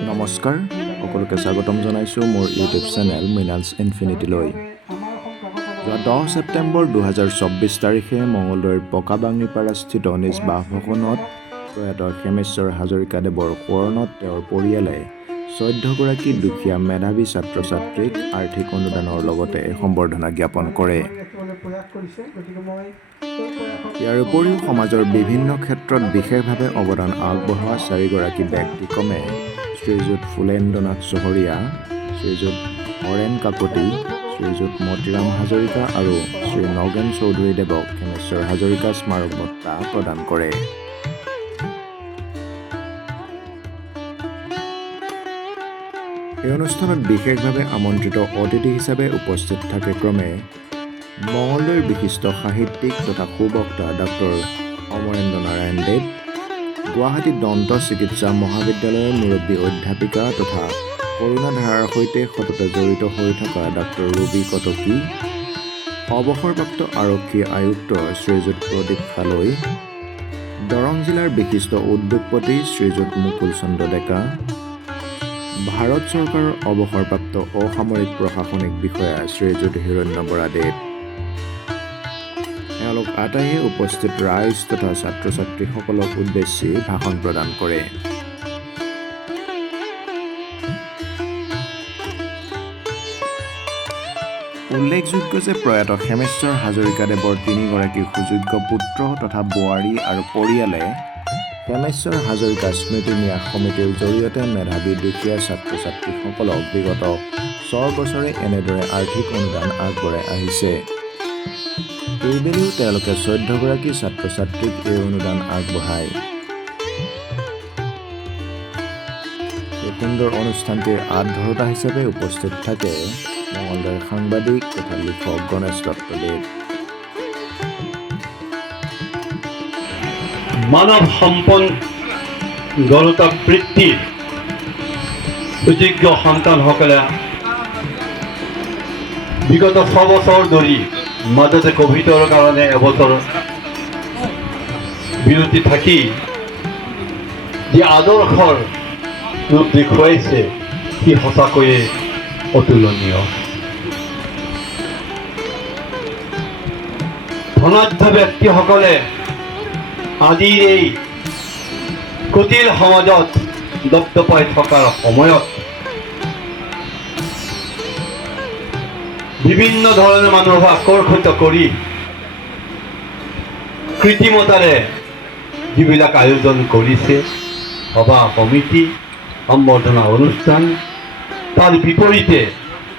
নমস্কাৰ, সকলোকে স্বাগতম জনাইছোঁ মোৰ ইউটিউব চেনেল মিনালছ ইনফিনিটিলৈ। যোৱা 10 ছেপ্টেম্বৰ 2024 তাৰিখে মঙলদৈৰ পকাবাঙিপাৰাস্থিত নিজ বাসভৱনত প্ৰয়াত খেমেশ্বৰ হাজৰিকাদেৱৰ সোঁৱৰণত তেওঁৰ পৰিয়ালে 14গৰাকী দুখীয়া মেধাৱী ছাত্ৰ ছাত্ৰীক আৰ্থিক অনুদানৰ লগতে সম্বৰ্ধনা জ্ঞাপন কৰে। ইয়াৰ উপৰিও সমাজৰ বিভিন্ন ক্ষেত্ৰত বিশেষভাৱে অৱদান আগবঢ়োৱা 4গৰাকী ব্যক্তি ক্ৰমে শ্ৰীযুত ফুলেন্দ্ৰনাথ চহৰীয়া, শ্ৰীযুত হৰেণ কাকতি, শ্ৰীযুত মতিৰাম হাজৰিকা আৰু শ্ৰী নগেন চৌধুৰীদেৱক খেমেশ্বৰ হাজৰিকা স্মাৰক বঁটা প্ৰদান কৰে। এই অনুষ্ঠানত বিশেষভাৱে আমন্ত্ৰিত অতিথি হিচাপে উপস্থিত থাকে ক্ৰমে মঙলদৈৰ বিশিষ্ট সাহিত্যিক তথা সুবক্তা ডাক্তৰ অমৰেন্দ্ৰ নাৰায়ণ দেৱ, গুৱাহাটী দন্ত চিকিৎসা মহাবিদ্যালয়ৰ মুৰব্বী অধ্যাপিকা তথা কৰোণা ধাৰাৰ সৈতে সততে জড়িত হৈ থকা ডাক্তৰ ৰবি কটকী, অৱসৰপ্ৰাপ্ত আৰক্ষী আয়ুক্ত শ্ৰীযুত প্ৰদীপ খালৈ, দৰং জিলাৰ বিশিষ্ট উদ্যোগপতি শ্ৰীযুত মুকুল চন্দ্ৰ ডেকা, ভাৰত চৰকাৰৰ অৱসৰপ্ৰাপ্ত অসামৰিক প্ৰশাসনিক বিষয়া শ্ৰীযুত হিৰণ্য বৰাদেৱ। এওঁলোক আটাইয়ে উপস্থিত ৰাইজ তথা ছাত্ৰ ছাত্ৰীসকলক উদ্দেশ্যি ভাষণ প্ৰদান কৰে। উল্লেখযোগ্য যে প্ৰয়াত খেমেশ্বৰ হাজৰিকাদেৱৰ 3গৰাকী সুযোগ্য পুত্ৰ তথা বোৱাৰী আৰু পৰিয়ালে খেমেশ্বৰ হাজৰিকা স্মৃতি ন্যাস সমিতিৰ জৰিয়তে মেধাৱী দুখীয়া ছাত্ৰ ছাত্ৰীসকলক বিগত 6 বছৰে এনেদৰে আৰ্থিক অনুদান আগবঢ়াই আহিছে। এইবেলিও তেওঁলোকে 14গৰাকী ছাত্ৰ ছাত্ৰীক এই অনুদান আগবঢ়ায়। এই সুন্দৰ অনুষ্ঠানটিৰ আঁতধৰোতা হিচাপে উপস্থিত থাকে মঙলদৈৰ সাংবাদিক তথা লিখক গণেশ দত্তদেৱ। মানৱ সম্পদ গণতা বৃত্তিৰ সুযোগ্য সন্তানসকলে বিগত 6 বছৰ ধৰি মাজতে কোভিডৰ কাৰণে এবছৰ বিৰতি থাকি যি আদৰ্শৰ ৰূপ দেখুৱাইছে সি সঁচাকৈয়ে অতুলনীয়। ধনাঢ্য ব্যক্তিসকলে আজিৰ এই কুটিল সমাজত দপ্তপাই থকাৰ সময়ত বিভিন্ন ধৰণে মানুহক আকৰ্ষিত কৰি কৃত্ৰিমতাৰে যিবিলাক আয়োজন কৰিছে, সভা সমিতি, সম্বৰ্ধনা অনুষ্ঠান, তাৰ বিপৰীতে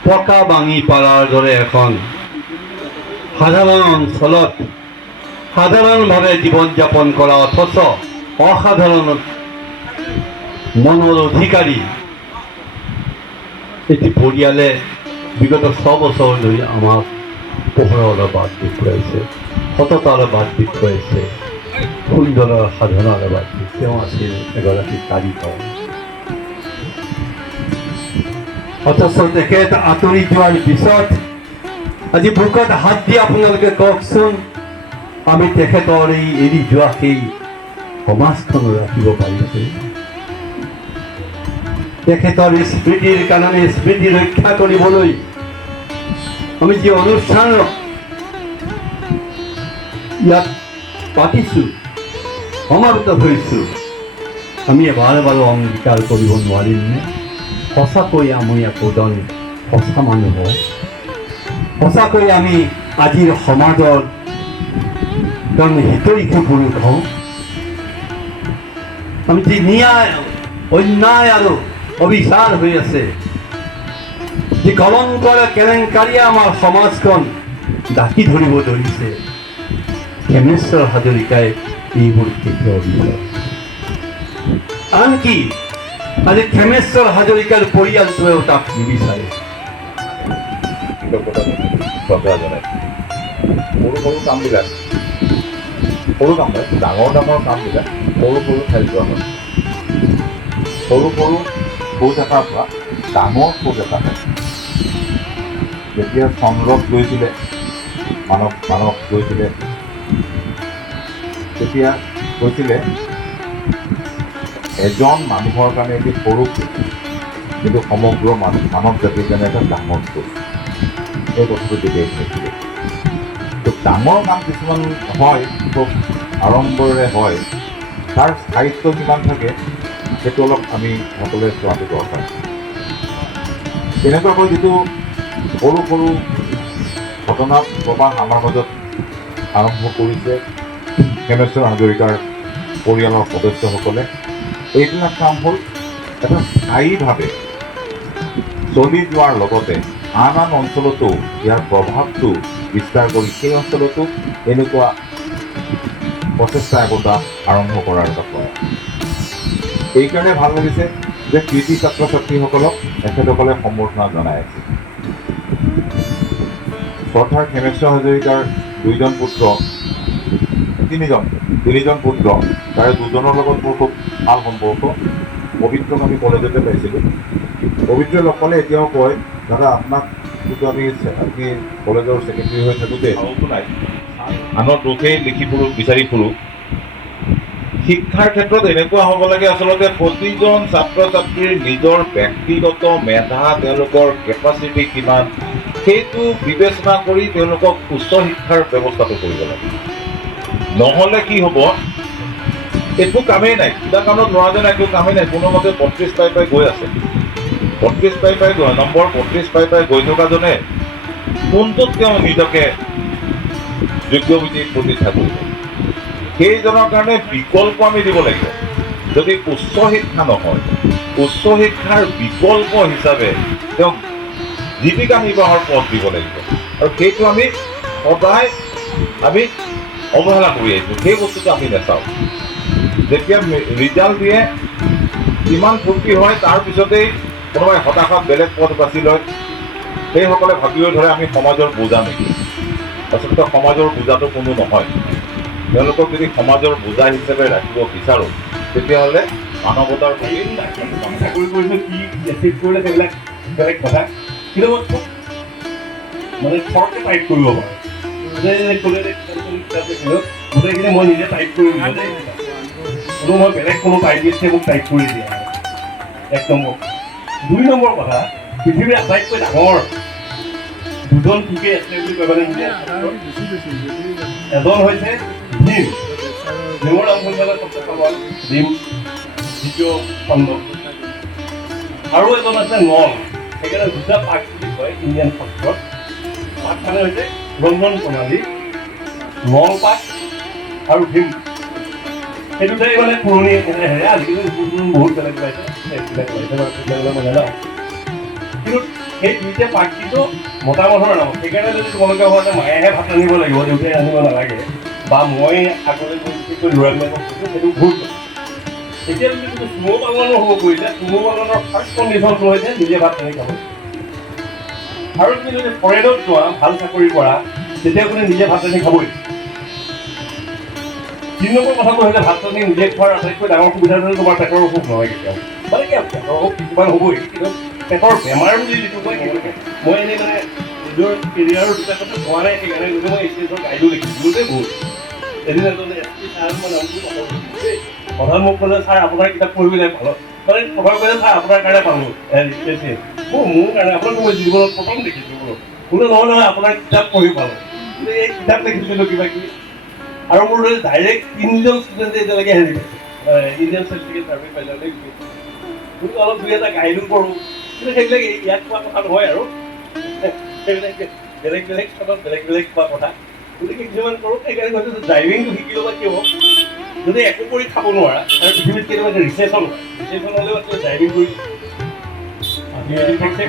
পকাবাঙিপাৰাৰ দৰে এখন সাধাৰণ অঞ্চলত সাধাৰণভাৱে জীৱন যাপন কৰা অথচ অসাধাৰণ মনৰ অধিকাৰী এটি পৰিয়ালে বিগত 6 বছৰ ধৰি আমাক পোহৰৰ বাট দেখুৱাইছে, সততাৰ বাট দেখুৱাইছে, সুন্দৰৰ সাধনাৰ বাট দেখুৱাইছে। তেওঁ আছিল এগৰাকী কাৰিকৰ, অথচ তেখেত আঁতৰি যোৱাৰ পিছত আজি বুকত হাত দি আপোনালোকে কওকচোন, আমি তেখেতৰ এই এৰি যোৱা সেই সমাজখন ৰাখিব পাৰিছো? তেখেতৰ স্মৃতিৰ কাৰণে স্মৃতি ৰক্ষা কৰিবলৈ আমি যি অনুষ্ঠান ইয়াত পাতিছোঁ, সমাবেত হৈছোঁ, আমি এবাৰ অংগীকাৰ কৰিব নোৱাৰিমনে? সঁচাকৈ আমি একোজন সঁচা মানুহ, সঁচাকৈ আমি আজিৰ সমাজৰ হিতৈষী পুৰুষ হওঁ? আমি যি ন্যায় অন্যায় আৰু অবিচাৰ হৈ আছে, যি কলংকৰ কেলেংকাৰীয়ে আমাৰ সমাজখন ঢাকি ধৰিব ধৰিছে, খেমেশ্বৰ হাজৰিকাই এইবোৰ কেতিয়াও বিচাৰে। আনকি আজি খেমেশ্বৰ হাজৰিকাৰ পৰিয়ালটোৱেও তাক নিবিচাৰে। সৰু কামবিলাক, সৰু কাম নহয়, ডাঙৰ কামবিলাক সৰু ঠাইত যোৱা হয়। সৰু খোজ এটাৰ পৰা ডাঙৰ খোজ এটা হয়। যেতিয়া চন্দ্ৰত গৈছিলে, মানৱ গৈছিলে, তেতিয়া কৈছিলে এজন মানুহৰ কাৰণে এটি সৰু খোজ, কিন্তু সমগ্ৰ মানৱ জাতিৰ কাৰণে এটা ডাঙৰ খোজ। এই কথাটো তেতিয়াই হৈছিলে। তো ডাঙৰ কাম কিছুমান হয়, খুব আড়ম্বৰেৰে হয়, তাৰ স্থায়িত্ব কিমান থাকে সেইটো অলপ আমি সকলোৱে চোৱাটো দৰকাৰ। তেনেকুৱাকৈ যিটো সৰু সৰু ঘটনা প্ৰবাহ আমাৰ মাজত আৰম্ভ কৰিছে হেমেশ্বৰ হাজৰিকাৰ পৰিয়ালৰ সদস্যসকলে, এইবিলাক কাম হ'ল এটা স্থায়ীভাৱে চলি যোৱাৰ লগতে আন আন অঞ্চলতো ইয়াৰ প্ৰভাৱটো বিস্তাৰ কৰি সেই অঞ্চলতো এনেকুৱা প্ৰচেষ্টা একোটা আৰম্ভ কৰাৰ এটা প্ৰয়াস। এইকাৰণে ভাল লাগিছে যে কৃতি ছাত্ৰ ছাত্ৰীসকলক তেখেতসকলে সম্বৰ্ধনা জনাই আছে। শ্ৰদ্ধাৰ হেমেশ্বৰ হাজৰিকাৰ তিনিজন পুত্ৰ, তাৰে দুজনৰ লগত মোৰ খুব ভাল সম্পৰ্ক। পবিত্ৰক আমি কলেজতে পাইছিলোঁ। পবিত্ৰই লগ পালে এতিয়াও কয়, দাদা আপোনাক যিটো আমি কলেজৰ ছেক্ৰেটেৰী হৈ থাকোঁতে নাই আনৰ দোষেই লিখি ফুৰোঁ, বিচাৰি ফুৰোঁ। শিক্ষাৰ ক্ষেত্ৰত এনেকুৱা হ'ব লাগে, আচলতে প্ৰতিজন ছাত্ৰ ছাত্ৰীৰ নিজৰ ব্যক্তিগত মেধা, তেওঁলোকৰ কেপাচিটি কিমান, সেইটো বিবেচনা কৰি তেওঁলোকক উচ্চ শিক্ষাৰ ব্যৱস্থাটো কৰিব লাগে। নহ'লে কি হ'ব, একো কামেই নাই, কিবা কাৰণত ল'ৰাজনে একো কামেই নাই, কোনোমতে 32 পাই গৈ আছে। 32 পাই নম্বৰ 32 পাই গৈ থকাজনে কোনটোত তেওঁ নিজকে যোগ্য বুলি প্ৰতিষ্ঠা কৰিব? সেইজনৰ কাৰণে বিকল্প আমি দিব লাগিব। যদি উচ্চ শিক্ষা নহয়, উচ্চ শিক্ষাৰ বিকল্প হিচাপে তেওঁক জীৱিকা নিৰ্বাহৰ পথ দিব লাগিব। আৰু সেইটো আমি সদায় অৱহেলা কৰি আহিছোঁ। সেই বস্তুটো আমি নাচাওঁ। যেতিয়া ৰিজাল্ট দিয়ে, কিমান ফূৰ্তি হয়, তাৰপিছতেই কোনোবাই হতাশাত বেলেগ পথ বাছি লয়। সেইসকলে ভাবিও ধৰে আমি সমাজৰ বোজা নেকি। আচলতে সমাজৰ বোজাটো কোনো নহয়। তেওঁলোকক যদি সমাজৰ বোজা হিচাপে ৰাখিব বিচাৰোঁ, তেতিয়াহ'লে মানৱতাৰ প্ৰতি চাকৰি কৰিছোঁ, কি এচিভ কৰিলে সেইবিলাক বেলেগ কথা, কিন্তু মই খুব মানে খৰকৈ টাইপ কৰিব পাৰোঁ। গোটেইখিনি মই নিজে টাইপ কৰি কোনো মই বেলেগ কোনো টাইপিষ্টে মোক টাইপ কৰি দিয়ে। 1 নম্বৰ। 2 নম্বৰ কথা, পৃথিৱীৰ আটাইতকৈ ডাঙৰ দুজন লোকে আছে বুলি ক'বলৈ এজন হৈছে ভীম, ভীমৰ নাম সংখ্যালৈ ভীম দ্বিতীয় খণ্ড, আৰু এজন আছে নল। সেইকাৰণে দুটা পাক বুলি কয় ইণ্ডিয়ান শাস্ত্ৰত। পাক মানে হৈছে ৰন্ধন প্ৰণালী, নল পাক আৰু ভীম। সেই দুটাই মানে পুৰণি হেৰে, আজিকালি বহুত বেলেগ ওলাইছে, মানে ন। কিন্তু সেই দুইটা পাকটিটো মতা মানুহৰ নাম। সেইকাৰণে যদি তোমালোকে হয় মায়েহে ভাত ৰান্ধিব লাগিব, দেউতাই ৰান্ধিব নালাগে, বা মই আগলৈ গৈ ল'ৰাবিলাকক সেইটো ভুল। এতিয়া যদি তুমি চুমৌ পালনৰ হ'ব কৰিছে, চুমৌ পালনৰ ফাৰ্ষ্ট কণ্ডিশ্যনটো হৈছে নিজে ভাত ৰান্ধি খাব। আৰু তুমি যদি ফৰেনত যোৱা, ভাল চাকৰি কৰা, তেতিয়া কোনে নিজে ভাত ৰান্ধি খাবই। 3 নম্বৰ কথাটো হৈছে ভাত ৰান্ধি নিজে খোৱাৰ আটাইতকৈ ডাঙৰ সুবিধাটো তোমাৰ পেটৰ অসুখ নহয় কেতিয়াও। মানে কি পেটৰ অসুখ কিছুমান হ'বই, কিন্তু পেটৰ বেমাৰ বুলি যিটো কয় সেইটো মই এনেই মানে নিজৰ কেৰিয়াৰৰ দুটা কথা কোৱা নাই। সেইকাৰণে যদি মই ষ্টেজৰ গাইডো লিখিছিলোঁ যে বহুত এদিন এজনে ছাৰ মই নামটো প্ৰধান মোক ক'লে, ছাৰ আপোনাৰ কিতাপ পঢ়িবলৈ পালোঁ, মানে প্ৰভাৱ কৰিলে ছাৰ আপোনাৰ কাৰণে পালোঁ মোৰ কাৰণে আপোনাক মই জীৱনত প্ৰথম দেখিছোঁ বোলো নহয় আপোনাৰ কিতাপ পঢ়ি পালোঁ, এই কিতাপ লিখিছিলোঁ কিবা কিবি। আৰু মোৰ ডাইৰেক্ট 3জন ষ্টুডেণ্টে এতিয়ালৈকে হেৰি পাইছে, ইণ্ডিয়ান চাৰ্টিফিকেট চাৰ্টিফিকেট পাইছে। গতিকে অলপ 2-এটা গাইডো কৰোঁ, কিন্তু সেইবিলাক ইয়াত কোৱা কথা নহয় আৰু সেইবিলাক বেলেগ বেলেগ ক্ষেত্ৰত বেলেগ বেলেগ কোৱা কথা। গতিকে কিছুমান কৰোঁ। সেইকাৰণে কৈছোঁ যে ড্ৰাইভিংটো শিকি ল'বা। কিয় যদি একো কৰি খাব নোৱাৰা, আৰু পৃথিৱীত কেতিয়াবা ৰিচেশ্যন হয়, ৰিচেশ্যন হ'লেও ড্ৰাইভিং কৰি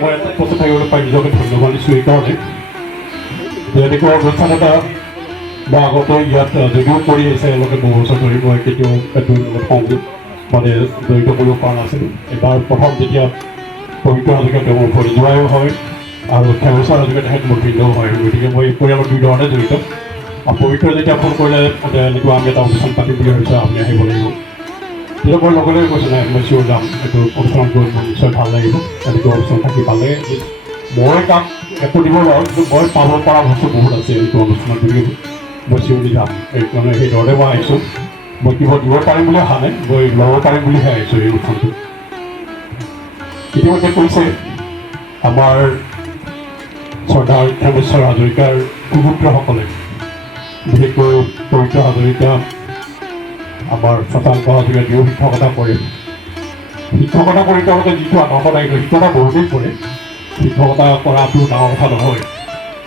মই এটা কথা থাকিবলৈ পাই নিজকে ধন্যবাদ দিছোঁ এইকাৰণে যে এনেকুৱা অনুষ্ঠান এটা বা আগতে ইয়াত যদিও কৰি আহিছে এওঁলোকে বহু বছৰ ধৰি, মই কেতিয়াও এইটোৰ লগত সংযোগ মানে জড়িত কৰিব পৰা নাছিলোঁ। এবাৰ প্ৰথম যেতিয়া পবিত্ৰ হাজৰিকা তেওঁৰ ভৰি যোৱাও হয় আৰু হেমেশ্বৰ হাজৰিকা তেখেত মোৰ ভিন্নও হয়, গতিকে মই পৰিয়ালৰ 2 ধৰণে জড়িত। আৰু পবিত্ৰ যেতিয়া ফোন কৰিলে এনেকুৱা আমি এটা অনুষ্ঠান পাতিম বুলি ভাবিছোঁ, আপুনি আহিব লাগিব, তেতিয়া মই লগে লগে কৈছোঁ নাই মই চিঞৰ যাম, এইটো অনুষ্ঠান কৰি মোৰ নিশ্চয় ভাল লাগিব, এনেকুৱা অনুষ্ঠান থাকি ভাল লাগে। মই কাম একো দিব নোৱাৰোঁ, কিন্তু মই পাব পৰা বস্তু বহুত আছে এনেকুৱা অনুষ্ঠানত, গতিকে মই চিঞৰি যাম। সেইকাৰণে সেই ধৰণে মই আহিছোঁ। মই কিবা দিব পাৰিম বুলি অহা নাই, মই ল'ব পাৰিম বুলিহে আহিছোঁ এই অনুষ্ঠানটো। ইতিমধ্যে কৈছে আমাৰ শ্ৰদ্ধা অধ্যামেশ্বৰ হাজৰিকাৰ সুপুত্ৰসকলে, বিশেষকৈ পবিত্ৰ হাজৰিকা, আমাৰ শশাংক হাজৰিকাইও শিক্ষকতা কৰে। শিক্ষকতা কৰি তেওঁলোকে যিটো আনন্দ লাগিলে, শিক্ষকতা বহুতেই কৰে, শিক্ষকতা কৰাটো ডাঙৰ কথা নহয়,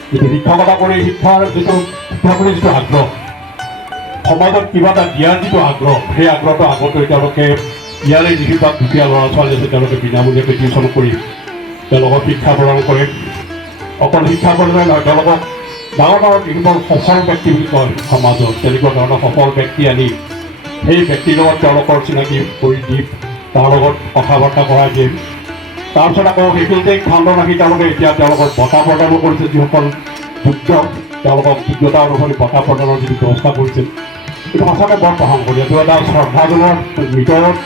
কিন্তু শিক্ষকতা কৰি শিক্ষাৰ যিটো আগ্ৰহ, সমাজত কিবা এটা দিয়াৰ যিটো আগ্ৰহ, সেই আগ্ৰহটো আগতে তেওঁলোকে ইয়াৰে যিবিলাক দুখীয়া ল'ৰা ছোৱালী আছে তেওঁলোকে বিনামূলীয়াকৈ টিউচন কৰি তেওঁলোকক শিক্ষা প্ৰদান কৰে। অকল শিক্ষা প্ৰদানেই নহয়, তেওঁলোকক ডাঙৰ ডাঙৰ যিবোৰ সফল ব্যক্তি বুলি কয় সমাজত, তেনেকুৱা ধৰণৰ সফল ব্যক্তি আনি সেই ব্যক্তিৰ লগত তেওঁলোকৰ চিনাকি কৰি দি তাৰ লগত কথা বাৰ্তা কৰাই দিয়ে। তাৰপিছত আকৌ সেইখিনিতে খণ্ড ৰাখি তেওঁলোকে এতিয়া তেওঁলোকৰ বঁটা প্ৰদানো কৰিছে, যিসকল যোগ্য তেওঁলোকক যোগ্যতা অনুসৰি বঁটা প্ৰদানৰ যিটো ব্যৱস্থা কৰিছিল, এইটো সঁচাকৈ বৰ প্ৰশংসনীয়। এইটো এটা শ্ৰদ্ধাজনৰ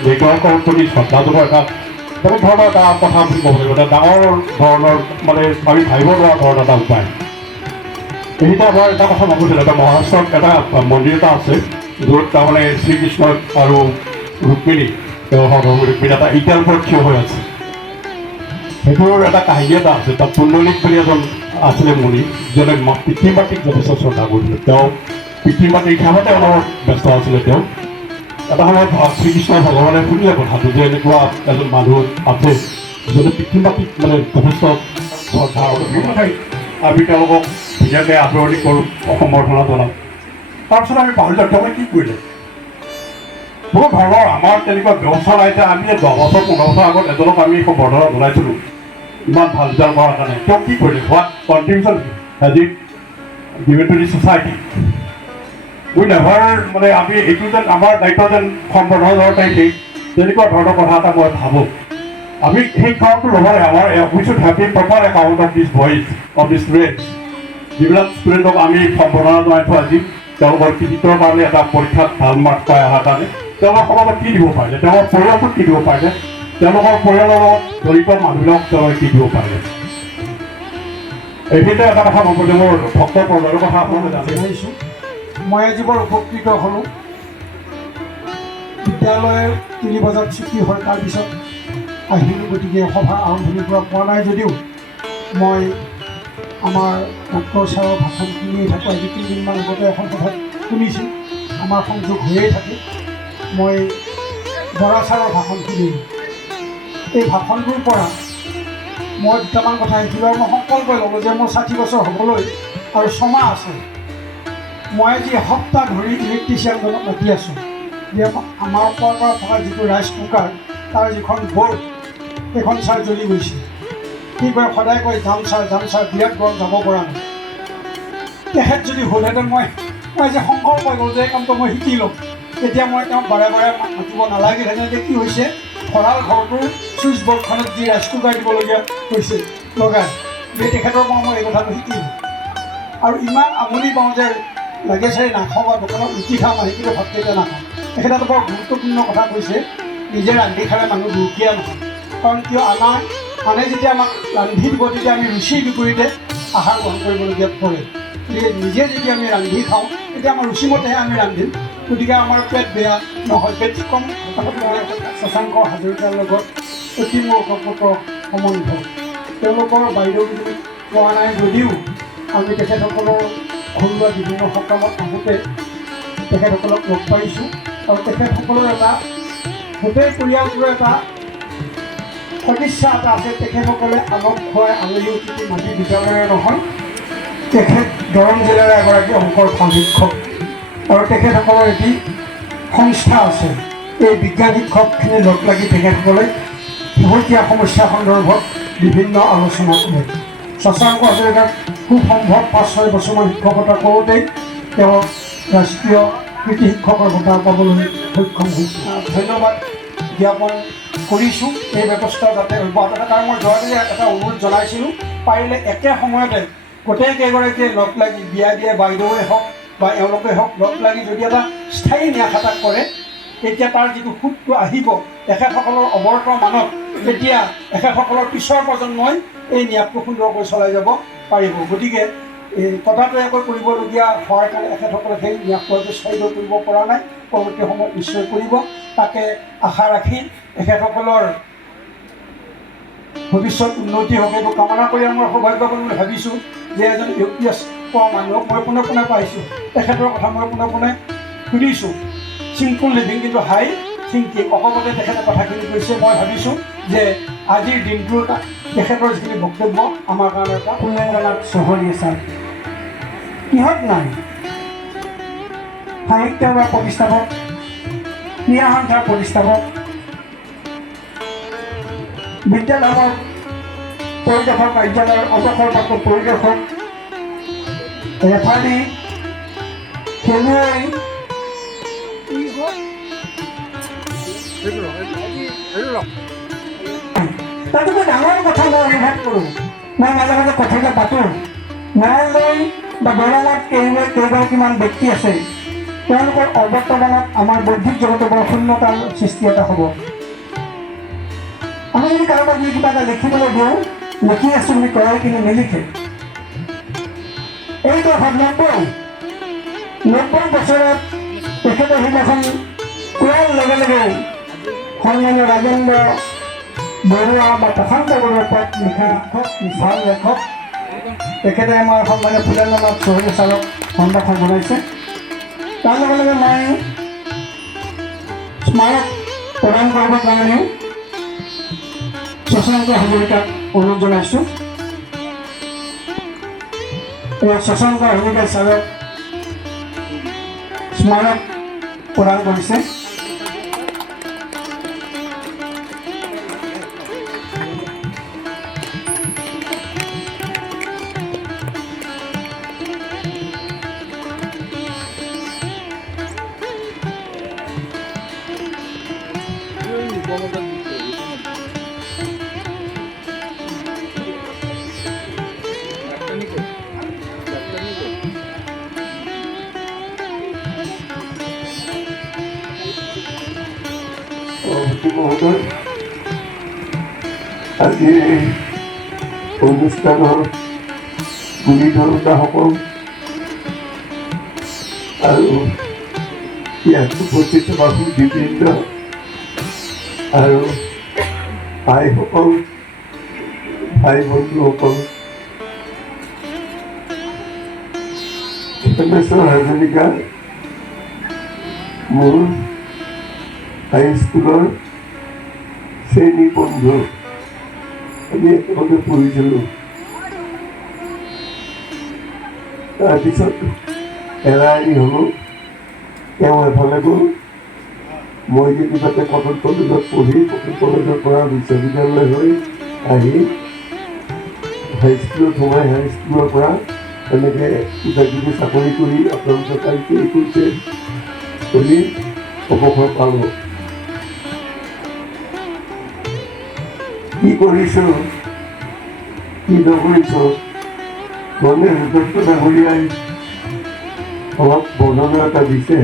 নেটৱৰ্কৰ প্ৰতি শ্ৰদ্ধাজনৰ এটা বেলেগ ধৰণৰ এটা কথা বুলি ক'ব লাগিব, এটা ডাঙৰ ধৰণৰ মানে আমি ভাবিব নোৱাৰা ধৰণৰ এটা উপায়। এইটা মই এটা কথা ভাবিছিলোঁ, এটা মহাৰাষ্ট্ৰত এটা মন্দিৰ এটা আছে, য'ত তাৰমানে শ্ৰীকৃষ্ণ আৰু ৰুক্মিণী, তেওঁ ৰুক্মিণী এটা ইটাৰ ওপৰত থিয় হৈ আছে। সেইটোৰ এটা কাহিনী এটা আছে। তাত পুণ্ডলিক বুলি এজন আছিলে মুনি, যিজনে পিতৃ মাতৃক যথেষ্ট শ্ৰদ্ধা কৰিছিলে। তেওঁ পিতৃ মাতৃৰ কামতে অলপ ব্যস্ত আছিলে। তেওঁ এটা সময়ত শ্ৰীকৃষ্ণ ভগৱানে শুনিলে কথাটো যে এনেকুৱা এজন মানুহ আছে যিজনে পিতৃ মাতৃক মানে যথেষ্ট শ্ৰদ্ধা আৰু আমি তেওঁলোকক ধুনীয়াকৈ আদৰণি কৰোঁ, সম্বৰ্ধনা জনাওঁ। তাৰপিছত আমি পাহৰিলোঁ তেওঁলোকে কি কৰিলে। কোনো ধৰণৰ আমাৰ তেনেকুৱা ব্যৱস্থা নাই যে আমি 10 বছৰ 15 বছৰ আগত এজনক আমি সম্বৰ্ধনা জনাইছিলোঁ ইমান ভাল ৰিজাল্ট কৰাৰ কাৰণে। তেওঁ কি কৰিলে, what contribution has it given to the society. We never, মানে আমি এইটো যেন আমাৰ দায়িত্ব যেন সম্বৰ্ধনা জনাব পাৰিছে, তেনেকুৱা ধৰণৰ কথা এটা মই ভাবোঁ। আমি সেই কাৰণটো ল'ব লাগে, আমাৰ we should have a proper account of this boys, of this students. যিবিলাক ষ্টুডেণ্টক আমি সম্বৰ্ধনা জনাইছোঁ আজি, তেওঁলোকৰ কৃতিত্বৰ কাৰণে এটা পৰীক্ষাত ভাল মাৰ্ক পাই অহাৰ কাৰণে তেওঁলোকৰ সমাজত কি দিব পাৰিলে, তেওঁলোকৰ পৰিয়ালটোক কি দিব পাৰিলে, তেওঁলোকৰ পৰিয়ালৰ লগত জড়িত মানুহবিলাকক তেওঁলোকে কি দিব পাৰিলে। এইখিনিতে এটা কথা মই কৈছোঁ, মোৰ ভক্ত প্ৰদানৰ কথা আপোনালোকে জনাইছোঁ। মই আজি বৰ উপকৃত হ'লোঁ। বিদ্যালয় 3 বজাত ছুটি হয়, তাৰপিছত আহিলোঁ, গতিকে সভা আৰম্ভণিৰ পৰা পোৱা নাই যদিও মই আমাৰ ডাক্তৰ ছাৰৰ ভাষণ শুনিয়েই থাকোঁ। আজি 3 দিনমান আগতে এখন সভাত শুনিছোঁ, আমাৰ সংযোগ হৈয়ে থাকে। মই বৰা ছাৰৰ ভাষণ শুনিলোঁ। এই ভাষণটোৰ পৰা মই দুটামান কথা শিকিলোঁ আৰু মই সংকল্প ল'লোঁ যে মোৰ 60 বছৰ হ'বলৈ আৰু 6 মাহ আছে। মই আজি এসপ্তাহ ধৰি ইলেক্ট্ৰিচিয়ানজনক মাতি আছোঁ যে আমাৰ ওপৰৰ পৰা থকা যিটো ৰাইচ কুকাৰ, তাৰ যিখন বৰ্ড, সেইখন ছাৰ জ্বলি গৈছে। সি কয়, সদায় কয় যাম ছাৰ, বিৰাট গৰম, যাব পৰা নাই। তেখেত যদি হ'লহেঁতেন মই আজি সংকল্প ল'লোঁ যে এই কামটো মই শিকি ল'ম। এতিয়া মই তেওঁক বাৰে বাৰে মাতিব নালাগিলেহেঁতেন। এতিয়া কি হৈছে, ভঁৰাল ঘৰটোৰ ছুইচ বৰ্ডখনত যি ৰাইচ কুকাৰ দিবলগীয়া হৈছে লগাই, যে তেখেতৰ পৰা মই এই কথাটো শিকিলোঁ। আৰু ইমান আমনি পাওঁ যে লাগে চাৰি নাখাওঁ বা দোকানত ৰুটি খাওঁ, আহি কিন্তু ভাতকেইটা নাখাওঁ। তেখেতে এটা বৰ গুৰুত্বপূৰ্ণ কথা কৈছে, নিজে ৰান্ধি খালে মানুহ দুখীয়া নহয়। কাৰণ কিয়, আনে যেতিয়া আমাক ৰান্ধি দিব তেতিয়া আমি ৰুচিৰ বিপৰীতে আহাৰ গ্ৰহণ কৰিবলগীয়া পৰে। গতিকে নিজে যদি আমি ৰান্ধি খাওঁ তেতিয়া আমাৰ ৰুচিমতেহে আমি ৰান্ধিম, গতিকে আমাৰ পেট বেয়া নহয়। পেট কম শশাংক হাজৰিকাৰ লগত অতি মোৰ ওতঃপ্ৰোত সম্বন্ধ। তেওঁলোকৰ বাইদেউ পোৱা নাই যদিও আমি তেখেতসকলৰ ঘৰুৱা বিভিন্ন সকামত আহোঁতে তেখেতসকলক লগ পাইছোঁ। আৰু তেখেতসকলৰ এটা গোটেই পৰিয়ালটোৰ এটা সদিচ্ছা এটা আছে, তেখেতসকলে আনক খুৱাই আলহী অতিথি মাতি বিদ্যালয়ৰ নহয়। তেখেত দৰং জিলাৰ এগৰাকী অংকৰ ভাল শিক্ষক আৰু তেখেতসকলৰ এটি সংস্থা আছে। এই বিজ্ঞান শিক্ষকখিনি লগ লাগি তেখেতসকলে শেহতীয়া সমস্যা সন্দৰ্ভত বিভিন্ন আলোচনা কৰে। শশাংক হাজৰিকাক খুব সম্ভৱ 5-6 বছৰমান শিক্ষকতা কৰোঁতেই তেওঁ ৰাষ্ট্ৰীয় কৃতি শিক্ষকৰ বঁটা পাবলৈ সক্ষম হৈছে। ধন্যবাদ জ্ঞাপন কৰিছোঁ। এই ব্যৱস্থা যাতে অব্যাহত থাকে। কাৰণ মই যোৱাকালি এটা অনুৰোধ জনাইছিলোঁ, পাৰিলে একে সময়তে গোটেইকেইগৰাকীয়ে লগ লাগি, বিয়া দিয়া বাইদেৱে হওক বা এওঁলোকে হওক, লগ লাগি যদি এটা স্থায়ী ন্যাস এটা কৰে, তেতিয়া তাৰ যিটো সুতটো আহিব এখেতসকলৰ অৱৰ্তমানত, তেতিয়া এখেতসকলৰ পিছৰ প্ৰজন্মই এই ন্যাসটো সুন্দৰকৈ চলাই যাব পাৰিব। গতিকে ততাতৈয়াকৈ কৰিবলগীয়া হোৱাৰ কাৰণে এখেতসকলে সেই ন্যাসটো স্থায়ী কৰিব পৰা নাই। পৰৱৰ্তী সময়ত নিশ্চয় কৰিব। তাকে আশা ৰাখি তেখেতসকলৰ ভৱিষ্যত উন্নতি হওক এইটো কামনা কৰি মই সৌভাগ্যৱান বুলি ভাবিছোঁ যে এজন ইউপিএছ পোৱা মানুহক মই পোনে পোনে পাইছোঁ। তেখেতৰ কথা মই পোনে পোনে শুনিছোঁ। চিম্পুল লিভিং কিন্তু হাই থিংকিং, অকপতে তেখেতে কথাখিনি কৈছে। মই ভাবিছোঁ যে আজিৰ দিনটোৰ তেখেতৰ যিখিনি বক্তব্য আমাৰ কাৰণে এটা প্ৰেৰণাত চহৰীয়া ছাৰ কিহত নাই সাহিত্যৰ বা প্ৰতিষ্ঠাপক, ক্ৰীড়া সন্থাৰ প্ৰতিষ্ঠাপক, বিদ্যালয়ৰ পৰিদৰ্শক, কাৰ্যালয়ৰ অৱসৰপ্ৰাপ্ত পৰিদৰ্শক, ৰেফাৰী, খেলুৱৈ, তাতকৈ ডাঙৰ কথা মই অনুভৱ কৰোঁ। মই মাজে মাজে কথাবিলাক পাতোঁ। ন্যায়ালয় বা দৰঙত কেইগৰাকীমান ব্যক্তি আছে, তেওঁলোকৰ অৱৰ্তমানত আমাৰ বৌদ্ধিক জগতৰ পৰা শূন্যতাৰ সৃষ্টি এটা হ'ব। আমি যদি কাৰোবাক যদি কিবা এটা লিখিবলৈ দিওঁ, লিখি আছোঁ বুলি কয় কিন্তু নিলিখে। এইটো 90 বছৰত তেখেতে সেইদিনাখন কোৱাৰ লগে লগে সন্মানীয় ৰাজেন্দ্ৰ বৰুৱা বা প্ৰশান্ত বৰুৱাৰ পদ লিখা ভাল লেখক তেখেতে আমাৰ সন্মানীয় ফুলেন্দ্ৰনাথ চৌধুৰী ছাৰক সম্ভাষণ জনাইছে। তাৰ লগে লগে মই স্মাৰক প্ৰদান কৰিবৰ কাৰণে শশাংক হাজৰিকাক অনুৰোধ জনাইছোঁ। শশাংক হাজৰিকা ছাৰক স্মাৰক প্ৰদান কৰিছে। মহোদয়, আজি এই অনুষ্ঠানৰ গুৰি ধৰোতাসকল আৰু ইয়াত উপস্থিত বাসু বিভিন্ন আৰু ভাইসকল, ভাই বন্ধুসকল, হেমেশ্বৰ হাজৰিকা মোৰ হাইস্কুলৰ শ্ৰেণী বন্ধু, আমি একেলগে পঢ়িছিলোঁ। তাৰপিছত এৰাই হ'লোঁ, তেওঁ এফালে গ'ল, মই যেনিবাতে কটন কলেজত পঢ়ি কটন কলেজৰ পৰা বিশ্ববিদ্যালয় হৈ আহি হাইস্কুলত সোমাই হাইস্কুলৰ পৰা এনেকৈ কিবা কিবি চাকৰি কৰি আপোনালোকে চাকৰি কৰিছে কৰি অৱসৰ পালোঁ। কি কৰিছোঁ কি নকৰিছোঁ মানে যথেষ্ট ডাঙৰীয়াই অলপ বৰ্ণনা এটা দিছে।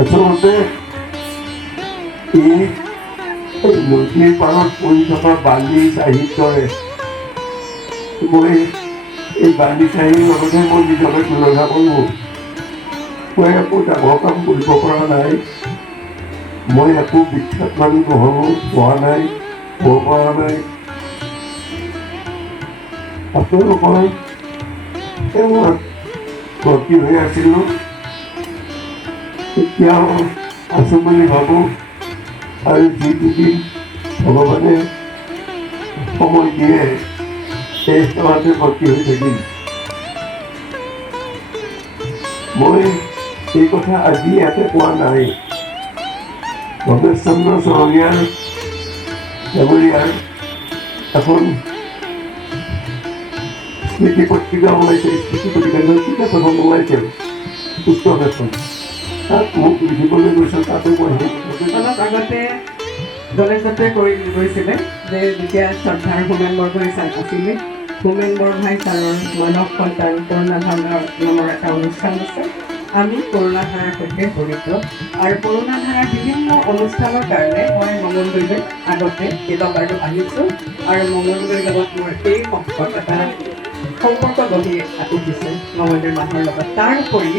আচলতে এই নদীৰ পাৰত পৰি থকা বালি চাহীৰ দৰে মই এই বালি চাহীৰ লগতে মই নিজকে তুলনা কৰোঁ। মই একো ডাঙৰ কাম কৰিব পৰা নাই, মই একো বিখ্যাত মানুহ নহ'লোঁ, পোৱা নাই, হ'ব পৰা নাই। আপোনালোকৰ মই ভৰ্তি হৈ আছিলোঁ, এতিয়াও আছোঁ বুলি ভাবোঁ আৰু যি দুদিন ভগৱানে সময় দিয়ে সেই সেৱাতে ভৰ্তি হৈ থাকিম। মই এই কথা আজি ইয়াতে কোৱা নাই। ভৱেশ চন্দ্ৰ চহৰীয়াৰ মেমৰিয়াৰ এখন স্মৃতি পত্ৰিকা ওলাইছে, স্মৃতি পত্ৰিকা কিতাপ এখন ওলাইছিল, পুস্তক এখন, তাত মোক লিখিবলৈ গৈছিল। তাতো মই অলপ আগতে গণেশতে গৈছিলে যে যেতিয়া শ্ৰদ্ধাৰ হোমেন বৰগোহাঁই ছাৰ আছিলে, হোমেন বৰগোহাঁই ছাৰৰ মানৱ সন্তান কৰুণাধাৰাৰ নামৰ এটা অনুষ্ঠান আছে। আমি কৰুণাধাৰাৰ সৈতে জড়িত আৰু কৰুণাধাৰাৰ বিভিন্ন অনুষ্ঠানৰ কাৰণে মই মঙলদৈলৈ আগতে কেইবাবাৰো আহিছোঁ আৰু মঙলদৈৰ লগত মোৰ এই সম্পৰ্ক এটা সম্পৰ্ক গঢ়ি উঠিছে মঙলদৈৰ মানুহৰ লগত। তাৰ উপৰি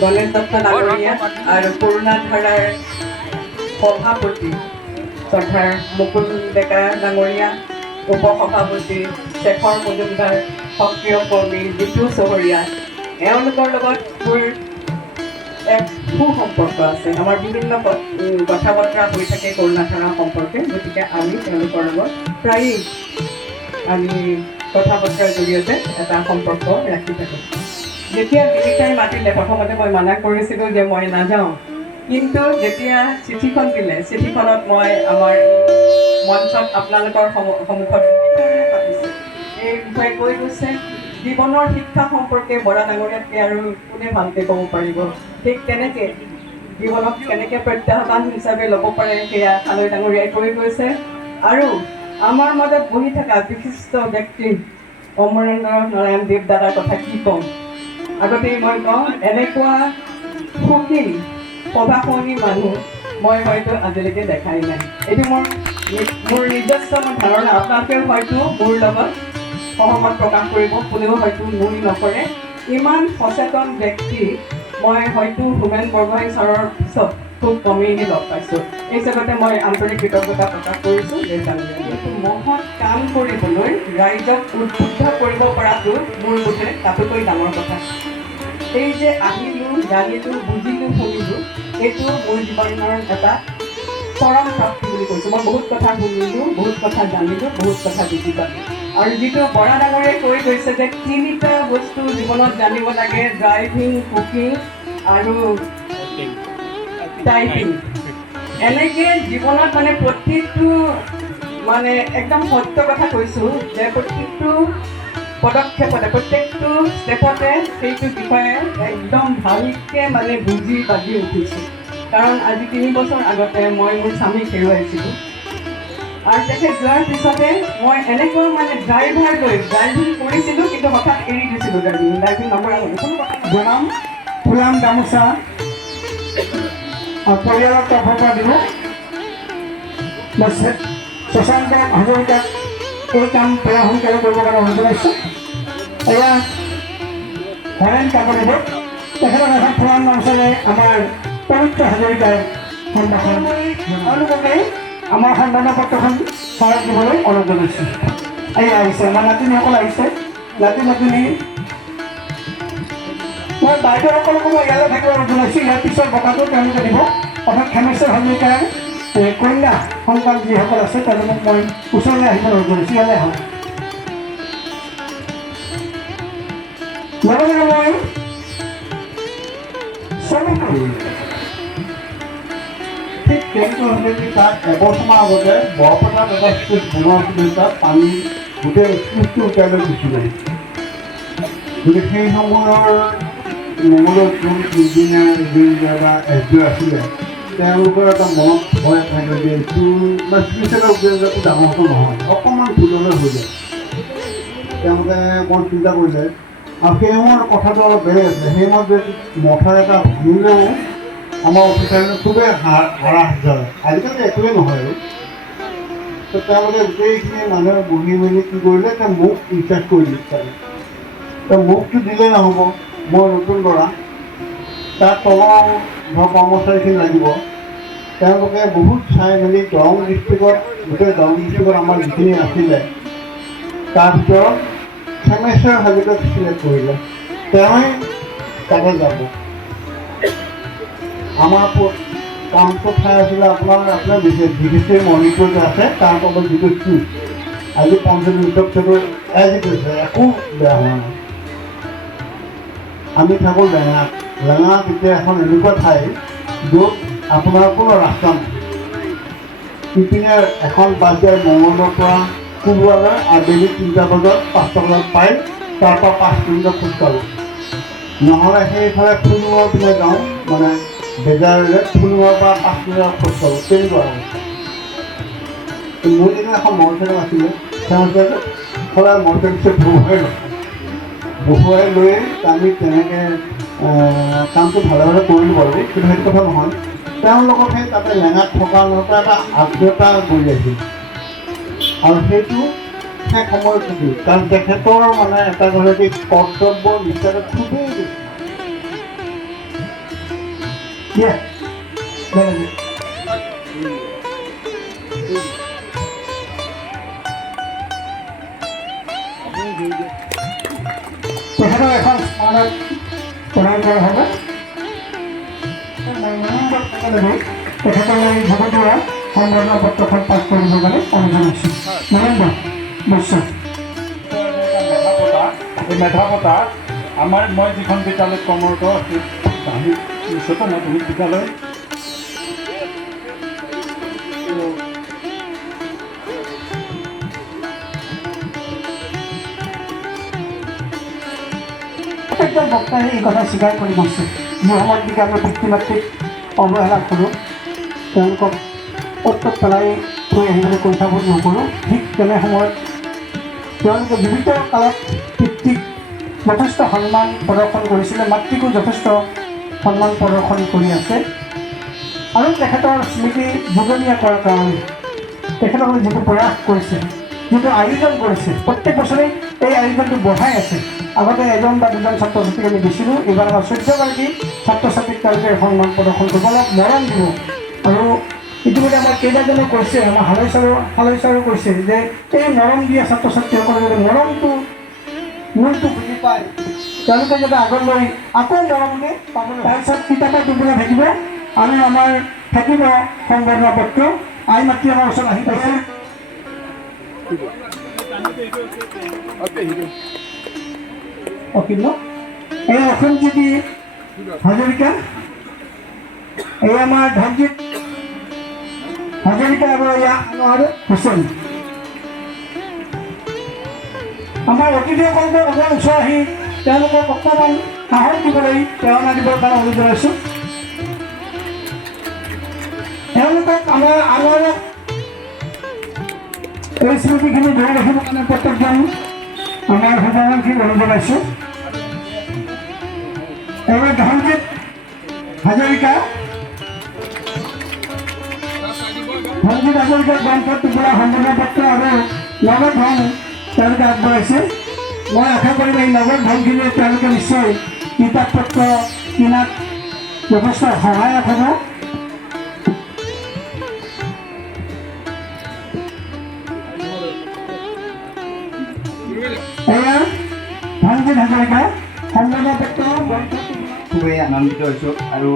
গণেশ দত্ত ডাঙৰীয়া আৰু কৰুণাধাৰাৰ সভাপতি শ্ৰদ্ধাৰ মুকুল ডেকা ডাঙৰীয়া, উপসভাপতি শেখৰ মজুমদাৰ, সক্ৰিয় কৰ্মী জিতু চহৰীয়া, এওঁলোকৰ লগত মোৰ এক সুসম্পৰ্ক আছে। আমাৰ বিভিন্ন কথা বতৰা হৈ থাকে কৰুণাধাৰা সম্পৰ্কে, গতিকে আমি তেওঁলোকৰ লগত প্ৰায়েই আমি কথা বতৰাৰ জৰিয়তে এটা সম্পৰ্ক ৰাখি থাকোঁ। যেতিয়া দিলীপ মাতিলে প্ৰথমতে মই মানা কৰিছিলোঁ যে মই নাযাওঁ, কিন্তু যেতিয়া চিঠিখন দিলে, চিঠিখনত মই আমাৰ মঞ্চত আপোনালোকৰ সন্মুখত পাতিছোঁ এই বিষয়ে কৈ গৈছে। জীৱনৰ শিক্ষা সম্পৰ্কে বৰা ডাঙৰীয়াতকৈ আৰু কোনে ভালকৈ ক'ব পাৰিব। ঠিক তেনেকৈ জীৱনক কেনেকৈ প্ৰত্যাহ্বান হিচাপে ল'ব পাৰে সেয়া খালৈ ডাঙৰীয়াই কৈ গৈছে। আৰু আমাৰ মাজত বহি থকা বিশিষ্ট ব্যক্তি অমৰেন্দ্ৰ নাৰায়ণ দেৱ দাদাৰ কথা কি ক'ম। আগতেই মই কওঁ, এনেকুৱা সুখী প্ৰভাৱনী মানুহ মই হয়তো আজিলৈকে দেখাই নাই। এইটো মোৰ নিজস্ব ধাৰণা। আপোনালোকেও হয়তো মোৰ লগত সহমত প্ৰকাশ কৰিব, কোনেও হয়তো নুই নকৰে। ইমান সচেতন ব্যক্তি মই হয়তো হোমেন বৰগোহাঁই ছাৰৰ পিছত খুব কমেই লগ পাইছোঁ। এই হিচাপতে মই আন্তৰিক কৃতজ্ঞতা প্ৰকাশ কৰিছোঁ। কিন্তু মহৎ কাম কৰিবলৈ ৰাইজক উদ্বুদ্ধ কৰিব পৰাটো মোৰ বোধে তাতোকৈ ডাঙৰ কথা। এই যে আহিলোঁ, জানিলোঁ, বুজিলোঁ, শুনিলোঁ, এইটো মোৰ জীৱনৰ এটা পৰম প্ৰাপ্তি বুলি কৈছোঁ। মই বহুত কথা শুনিলোঁ, বহুত কথা জানিলোঁ, বহুত কথা বুজি পালোঁ। আৰু যিটো বৰা ডাঙৰীয়াই কৈ গৈছে যে 3টা বস্তু জীৱনত জানিব লাগে, ড্ৰাইভিং, কুকিং আৰু টাইপিং। এনেকৈ জীৱনত মানে প্ৰতিটো মানে একদম সত্য কথা কৈছোঁ যে প্ৰত্যেকটো পদক্ষেপতে, প্ৰত্যেকটো ষ্টেপতে সেইটো বিষয়ে একদম ভালকৈ মানে বুজি বাজি উঠিছোঁ। কাৰণ আজি 3 বছৰ আগতে মই মোৰ স্বামীক হেৰুৱাইছিলোঁ। আৰু তেখেত যোৱাৰ পিছতে মই এনেকুৱা মানে ড্ৰাইভিং কৰিছিলোঁ, কিন্তু হঠাৎ এৰি দিছিলোঁ ড্ৰাইভিং নকৰা হ'লোঁ। কোনো কথা জনাম ফুলাম গামোচা পৰিয়ালৰ তৰফৰ পৰা দিব। শশাংক হাজৰিকাক এই কাম প্ৰায় সোনকালে কৰিবৰ কাৰণে অনুৰোধ জনাইছোঁ। এয়া হৰেণ কাকনিদেৱ, তেখেতক এখন ফুলাম গামোচাৰে আমাৰ পবিত্ৰ হাজৰিকাই সম্ভাষণ অনুভৱে আমাৰ সন্মানৰ পত্ৰখন ছাৰক দিবলৈ অনুৰোধ জনাইছোঁ। এয়া আহিছে আমাৰ নাতিনীসকল আহিছে। নাতিনী মই বাইদেউসকলকো মই ইয়ালৈ থাকিব জনাইছোঁ। ইয়াৰ পিছৰ বঁটাটো তেওঁলোকে দিব। অৰ্থাৎ খেমেশ্বৰ হাজৰিকাৰ কন্যা সন্তান যিসকল আছে তেওঁলোকক মই ওচৰলৈ আহিব অনুৰোধ জনাইছোঁ। ইয়ালৈ আহক। লগতে মই ঠিক তেনেকৈ তাত এবছৰমান আগতে বৰপথাৰত এটা ষ্টেজ বনোৱা আছিলে, তাত পানী গোটেই ষ্টেজটো উটাই লৈ গুচি যায়। গতিকে সেই সময়ৰ মঙলৰ যোন ইঞ্জিনিয়াৰ বা এছ.ডি.অ' আছিলে, তেওঁলোকৰ এটা মনত ভয় থাকে যে এইটো বা চিকিৎসকৰ উদ্যোগটো ডাঙৰ নহয়, অকণমান ভুললৈ হৈ যায়। তেওঁলোকে অকণ চিন্তা কৰিলে। আৰু সেই সময়ৰ কথাটো অলপ বেলেগ আছিলে। সেই সময়ত যদি মথাৰ এটা ভাঙিলেও আমাৰ অফিচাৰে খুবেই হাৰাশ যায়। আজিকালি একোৱেই নহয় আৰু। তো তেওঁলোকে গোটেইখিনি মানুহে বহি মেলি কি কৰিলে, তেওঁ মোক ইনচাৰ্জ কৰি দিছে। তো মোকটো দিলে নহ'ব, মই নতুন ল'ৰা, তাত তলৰ ধৰক কৰ্মচাৰীখিনি লাগিব। তেওঁলোকে বহুত চাই মেলি দৰং ডিষ্ট্ৰিক্টত, গোটেই দৰং ডিষ্ট্ৰিক্টত আমাৰ যিখিনি আছিলে তাৰ ভিতৰত খেমেশ্বৰ হাজৰিকাক চিলেক্ট কৰিলে। তেওঁৱেই তাতে যাব। আমাৰ কামটো ঠাই আছিলে আপোনাৰ বিশেষকৈ মণিপুৰ যে আছে তাৰ তলত যিটো চুইচ, আজি 50 মিনিটত সেইটো এজ ইট হৈছে, একো বেয়া হোৱা নাই। আমি থাকোঁ লেঙাত। লেঙাত এতিয়া এখন এনেকুৱা ঠাই য'ত আপোনাৰ কোনো ৰাস্তা নাই। ইপিনে এখন বাছ যায় মঙলদৈৰ পৰা কোলোৱালৈ, আবেলি 3টা বজাত 5টা বজাত পাই তাৰ পৰা 5 কিলোমিটাৰ খোজকাঢ়োঁ। নহ'লে সেইফালে ফুলুঙৰ পিনে যাওঁ, মানে বেজাৰেৰে ফুলুঙৰ পৰা 5 কিলোমিটাৰ খোজকাঢ়োঁ। তেনেকুৱা অৱস্থা। মোৰ দিনা এখন মটৰচাইকেল আছিলে, তেওঁলোকে সদায় মটৰচাইকেল বহুৱাই লৈ আমি তেনেকৈ কামটো ভালে ভালে কৰিলোঁ বাৰু। কিন্তু সেইটো কথা নহয়, তেওঁৰ লগত সেই তাতে লেঙাত থকা এটা আগ্ৰতা কৰি আহিছিল। আৰু সেইটো শেষ সময়টুকু কাৰণ তেখেতৰ মানে এটা গৰাকী কৰ্তব্য নিচাৰে খুবেই বেছি। Yes. Very good. তেখেতৰ এখন স্মাৰক প্ৰদান কৰা হ'ব। তেখেতলৈ ভকতীয়া সম্বৰ্ধনা পত্ৰখন পাঠ কৰিবৰ কাৰণে অনুৰোধ জনাইছোঁ। নৰেন্দ্ৰ বৈশ্য। এই মেধাৱতা আমাৰ মই যিখন বিদ্যালয়ত কৰ্মৰত সেই ওচৰতে মাধ্যমিক বিদ্যালয় প্ৰত্যেকজন বক্তাই এই কথা স্বীকাৰ কৰি গৈছে যে সময়ত বিজ্ঞানৰ পিতৃ মাতৃক অৱহেলা কৰোঁ, তেওঁলোকক অত্যত পেলাই থৈ আহিবলৈ কুণ্ঠাবোধ নকৰোঁ। ঠিক তেনে সময়ত তেওঁলোকে জীৱিত কালত পিতৃক যথেষ্ট সন্মান প্ৰদৰ্শন কৰিছিলে, মাতৃকো যথেষ্ট সন্মান প্ৰদৰ্শন কৰি আছে। আৰু তেখেতৰ স্মৃতি যুগমীয়া কৰাৰ কাৰণে তেখেতসকলে যিটো প্ৰয়াস কৰিছে, যিটো আয়োজন কৰিছে, প্ৰত্যেক বছৰেই এই আয়োজনটো বঢ়াই আছে। আগতে এজন বা দুজন ছাত্ৰ ছাত্ৰীক আমি দিছিলোঁ, এইবাৰ আমাৰ 14গৰাকী ছাত্ৰ ছাত্ৰীক তেওঁলোকে সন্মান প্ৰদৰ্শন কৰিব, অলপ মৰম দিব। আৰু ইতিমধ্যে আমাৰ কেইবাজনে কৈছে, আমাৰ হালৈচাৰো কৈছে যে এই মৰম দিয়া ছাত্ৰ ছাত্ৰীসকলে যদি মৰমটো মূলটো বুজি পায়, তেওঁলোকে যাতে আগলৈ আকৌ মৰমকে পাবলৈ। তাৰপিছত কিতাপৰ টোপোলা থাকিব আৰু আমাৰ থাকিব সম্বৰ্ধনা পত্ৰ। আই মাতৃ আমাৰ ওচৰত আহি পাইছে। অখিল এই অসমজ্যোতি হাজৰিকা, এই আমাৰ ধনজিৎ হাজৰিকা আৰু এয়া আনোৱাৰ হুছেইন। আমাৰ অতিথিসকলকে অকণমান ওচৰ আহি তেওঁলোকক অকণমান সাহস দিবলৈ প্ৰেৰণা দিবৰ কাৰণে অনুৰোধ জনাইছোঁ। তেওঁলোকক আমাৰ আনোৱাৰক এই স্মৃতিখিনি ধৰি ৰাখিবৰ কাৰণে প্ৰত্যেকজন আমাৰ শুভাকাংক্ষী অনুৰোধ জনাইছোঁ। এবাৰ ধনজিৎ হাজৰিকা, ধনজিৎ হাজৰিকাৰ গ্ৰন্থৰ টুকুৰা সম্বৰ্ধনা পত্ৰ আৰু নগদ ধন তেওঁলোকে আগবঢ়াইছে। মই আশা কৰিম এই নগদ ধনখিনিয়ে তেওঁলোকে নিশ্চয় কিতাপ পত্ৰ কিনাত যথেষ্ট সহায়ক হ'ব। এয়া ধনজিৎ হাজৰিকা সম্বৰ্ধনা পত্ৰ গ্ৰন্থ। খুবেই আনন্দিত হৈছোঁ আৰু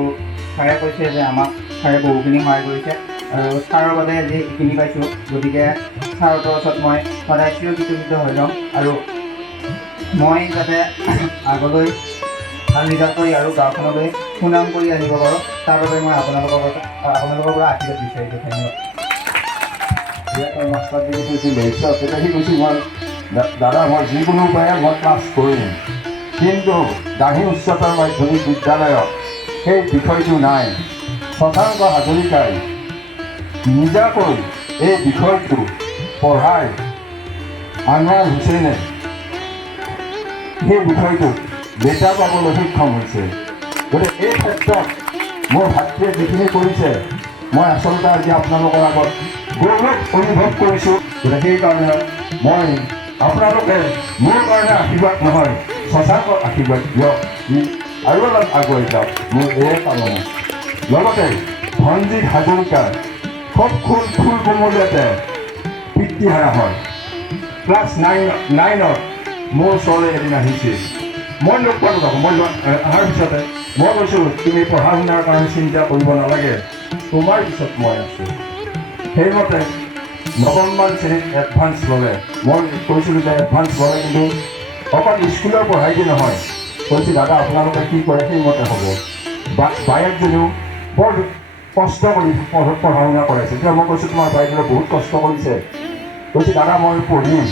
ছাৰে কৈছে যে আমাক ছাৰে বহুখিনি সহায় কৰিছে আৰু ছাৰৰ বাবে আজি এইখিনি পাইছোঁ। গতিকে ছাৰহঁতৰ ওচৰত মই সদায় চিৰকৃতজ্ঞ হৈ যাওঁ আৰু মই যাতে আগলৈ ভাল ৰিজাল্ট কৰি আৰু গাঁওখনলৈ সুনাম কৰি আনিব পাৰোঁ, তাৰ বাবে মই আপোনালোকৰ পৰা আশীৰ্বাদ বিচাৰিছোঁ। ধন্যবাদ। মাষ্টাৰ ডিগ্ৰী কৈছিল তেতিয়া সি কৈছিল মই দাদা মই যিকোনো উপায়ে মই ক্লাছ কৰিম, কিন্তু দাঙি উচ্চতৰ মাধ্যমিক বিদ্যালয়ত সেই বিষয়টো নাই। শশাংক হাজৰিকাই নিজাকৈ এই বিষয়টো পঢ়াই আনোৱাৰ হুছেইনে সেই বিষয়টোত লেটাৰ পাবলৈ সক্ষম হৈছে। গতিকে এই ক্ষেত্ৰত মোৰ ভাতৃয়ে যিখিনি কৰিছে মই আচলতে আজি আপোনালোকৰ আগত গৌৰৱ অনুভৱ কৰিছোঁ। গতিকে সেইকাৰণে মই আপোনালোকে মোৰ কাৰণে আশীৰ্বাদ নহয়, শশাংকৰ আশীৰ্বাদ দিয়ক, আৰু অলপ আগুৱাই যাওক, মোৰ এয়ে কামনা। লগতে ধনজিৎ হাজৰিকাৰ খুব ফুল কোমলীয়াতে পিতৃহাৰা হয়। ক্লাছ 9ত মোৰ ওচৰলৈ এদিন আহিছিল, মই লগ পালোঁ। মই অহাৰ পিছতে মই কৈছোঁ তুমি পঢ়া শুনাৰ কাৰণে চিন্তা কৰিব নালাগে, তোমাৰ পিছত মই আছোঁ। সেইমতে নৱমমান শ্ৰেণীত এডভান্স ল'লে। মই কৈছিলোঁ যে এডভান্স ল'লে কিন্তু অকল স্কুলৰ পঢ়াই দি নহয়, কৈছোঁ দাদা আপোনালোকে কি কৰে সেইমতে হ'ব। বায়েকজনীও বৰ কষ্ট কৰি পঢ়া শুনা কৰাইছে। তেতিয়া মই কৈছোঁ তোমাৰ বাইদেৱে বহুত কষ্ট কৰিছে, কৈছোঁ দাদা মই পঢ়িম।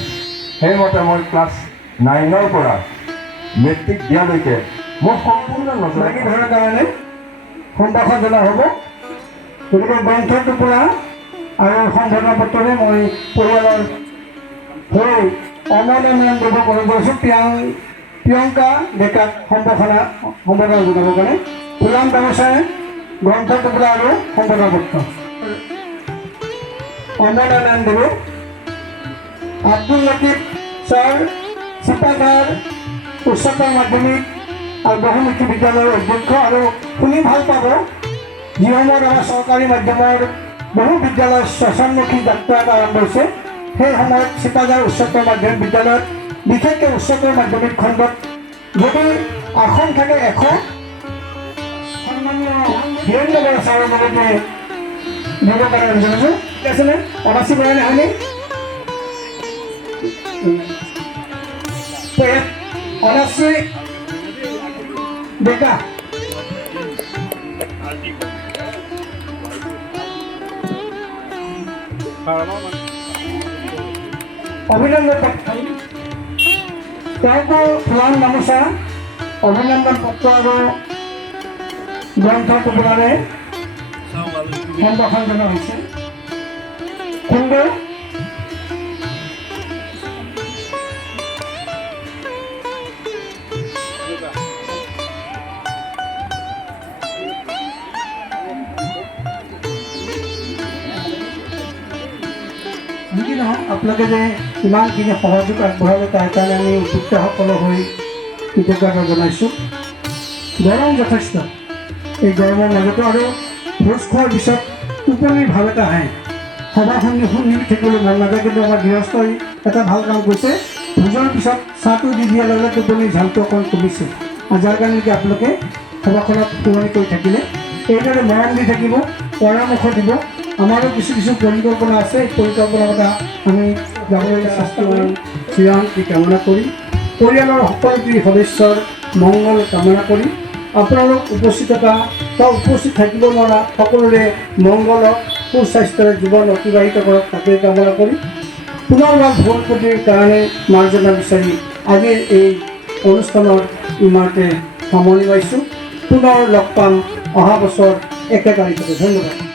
সেইমতে মই ক্লাছ 9ৰ পৰা মেট্ৰিক দিয়ালৈকে মোৰ সম্পূৰ্ণ নজনাকী ধৰাৰ কাৰণে সম্ভাষণ জনা হ'ব। গতিকে গ্ৰন্থৰ টুকুৰা আৰু সম্বৰ্ধনা পত্ৰৰে মই পৰিয়ালৰ হৈ অমৰনাৰায়ণ দেৱক অনুৰোধ কৰিছোঁ প্ৰিয়ংকা ডেকাক সম্বৰ্ধনা জনাবৰ কাৰণে। ফুলাম ব্যৱসায় গ্ৰন্থ টুকুৰা আৰু সম্বৰ্ধনা পত্ৰ অমৰনাৰায়ণ দেৱক আব্দুল লতিফ ছাৰ চিপাঝাৰ উচ্চতৰ মাধ্যমিক আৰু বহুমুখী বিদ্যালয়ৰ অধ্যক্ষ। আৰু শুনি ভাল পাব, যিসমূহত আমাৰ চৰকাৰী মাধ্যমৰ বহু বিদ্যালয় শ্মশানমুখী যাত্ৰা এটা আৰম্ভ হৈছে, সেই সময়ত চিপাঝাৰ উচ্চতৰ মাধ্যমিক বিদ্যালয়ত বিশেষকৈ উচ্চতৰ মাধ্যমিক খণ্ডত যদি আসন থাকে 100, সন্মানীয় বীৰেন্দ্ৰ বৰা ছাৰৰ লগতে ব্যৱহাৰ জনাইছোঁ। ঠিক আছেনে? অনাচী বৰা নহয়নে? অনাচী ডেকা অভিনন্দন তেওঁকো ফুলান গামোচা, অভিনন্দন পত্ৰ আৰু গ্ৰন্থ টুকুৰাৰে সম্ভাষণ জনোৱা হৈছে। সুন্দৰ যি নহওক, আপোনালোকে যে ইমানখিনি সহযোগ আগবঢ়ালে তাৰ কাৰণে আমি উদ্যোক্তাসকলৰ হৈ কৃতজ্ঞতা জনাইছোঁ। গৰম যথেষ্ট, এই গৰমৰ মাজতো আৰু ভোজ খোৱাৰ পিছত টোপনিৰ ভাৱ এটা আহে, সভাখন শুনি থাকিবলৈ মন নাযায়। কিন্তু আমাৰ গৃহস্থই এটা ভাল কাম কৰিছে, ভোজৰ পিছত চাহটো দি দিয়াৰ লগে লগে টোপনিৰ ঝালটো অকণ কমিছে। আৰু যাৰ কাৰণে নেকি আপোনালোকে সভাখনত শুৱনি কৰি থাকিলে এইদৰে মৰম দি থাকিব, পৰামৰ্শ দিব। আমাৰো কিছু পৰিকল্পনা আছে, এই পৰিকল্পনাৰ কথা আমি যাবলৈ চেষ্টা কৰিম। চিৰান্তি কামনা কৰি পৰিয়ালৰ সকলো সদস্যৰ মংগল কামনা কৰি আপোনালোক উপস্থিততা বা উপস্থিত থাকিব নোৱাৰা সকলোৰে মংগলক সুস্বাস্থ্যৰে জীৱন অতিবাহিত কৰক তাকে কামনা কৰি পুনৰবাৰ ভোট প্ৰতিৰ কাৰণে মাৰ্জনা বিচাৰি আজিৰ এই অনুষ্ঠানৰ ইমানতে সামৰণি মাৰিছোঁ। পুনৰ লগ পাম অহা বছৰ 1 তাৰিখতে। ধন্যবাদ।